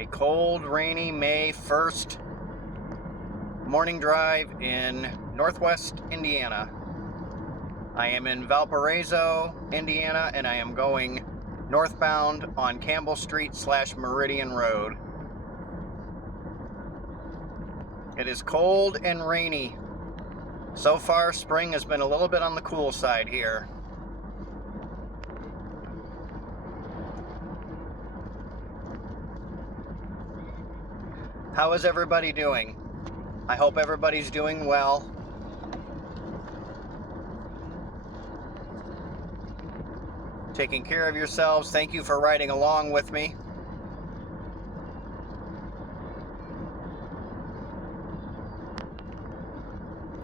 A cold, rainy May 1st morning drive in northwest Indiana. I am in Valparaiso, Indiana, and I am going northbound on Campbell Street / Meridian Road. It is cold and rainy. So far, spring has been a little bit on the cool side here. How is everybody doing? I hope everybody's doing well. Taking care of yourselves. Thank you for riding along with me.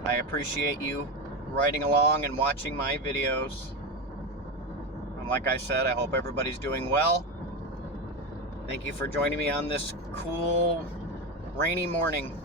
I appreciate you riding along and watching my videos. And like I said, I hope everybody's doing well. Thank you for joining me on this cool, rainy morning.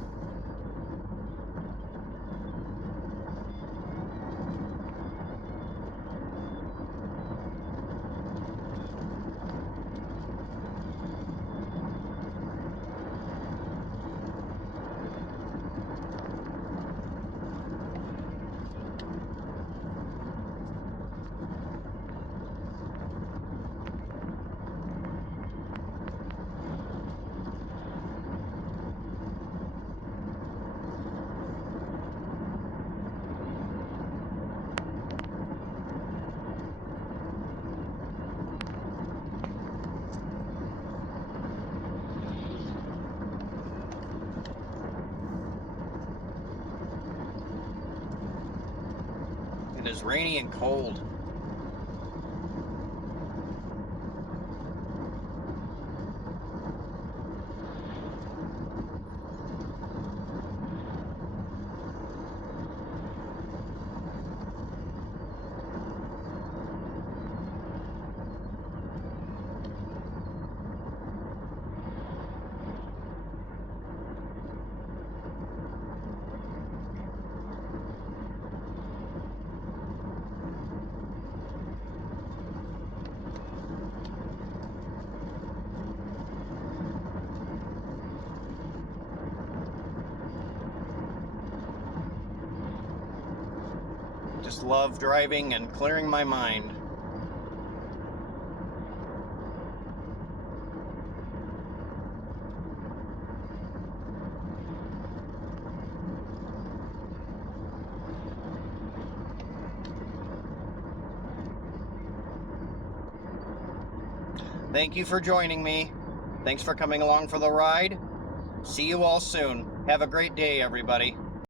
It is rainy and cold. Just love driving and clearing my mind. Thank you for joining me. Thanks for coming along for the ride. See you all soon. Have a great day, everybody.